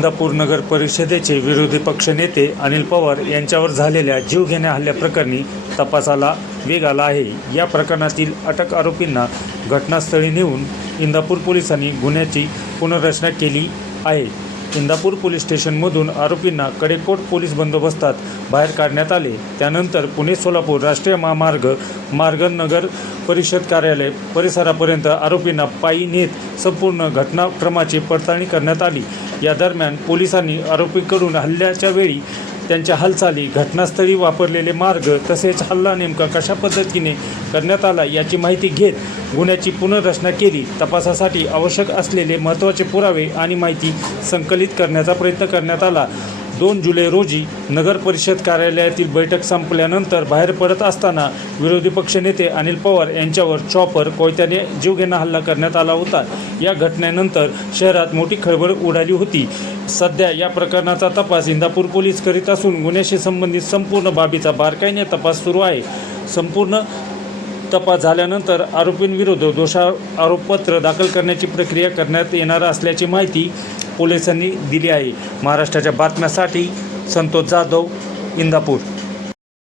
इंदापूर नगर परिषदेचे विरोधी पक्षनेते अनिल पवार यांच्यावर झालेल्या जीवघेण्या हल्ल्याप्रकरणी तपासाला वेग आला आहे। या प्रकरणातील अटक आरोपींना घटनास्थळी नेऊन इंदापूर पोलिसांनी गुन्ह्याची पुनर्रचना केली आहे। इंदापूर पोलीस स्टेशनमधून आरोपींना कडेकोट पोलीस बंदोबस्तात बाहेर काढण्यात आले। त्यानंतर पुणे सोलापूर राष्ट्रीय महामार्ग नगर परिषद कार्यालय परिसरापर्यंत आरोपींना पायी नेत संपूर्ण घटनाक्रमाची पडताळणी करण्यात आली। या दरम्यान पोलिसांनी आरोपींकडून हल्ल्याच्या वेळी त्यांच्या हालचाली, घटनास्थळी वापरलेले मार्ग तसेच हल्ला नेमका कशा पद्धतीने करण्यात आला याची माहिती घेत गुन्ह्याची पुनर्रचना केली। तपासासाठी आवश्यक असलेले महत्त्वाचे पुरावे आणि माहिती संकलित करण्याचा प्रयत्न करण्यात आला। 2 जुलै रोजी नगर परिषद कार्यालयातील बैठक संपल्यानंतर बाहेर पडत असताना विरोधी पक्षनेते अनिल पवार यांच्यावर चॉपर कोयत्याने जीवघेणा हल्ला करण्यात आला होता। या घटनेनंतर शहरात मोठी खळबळ उडाली होती। सध्या या प्रकरणाचा तपास इंदापूर पोलीस करीत असून गुन्ह्याशी संबंधित संपूर्ण बाबीचा बारकाईने तपास सुरू आहे। संपूर्ण तपास झाल्यानंतर आरोपींविरुद्ध दोषारोपपत्र दाखल करण्याची प्रक्रिया करण्यात येणार असल्याची माहिती पोलिसांनी दिली आहे। महाराष्ट्राच्या बातम्यासाठी संतोष जाधव, इंदापूर।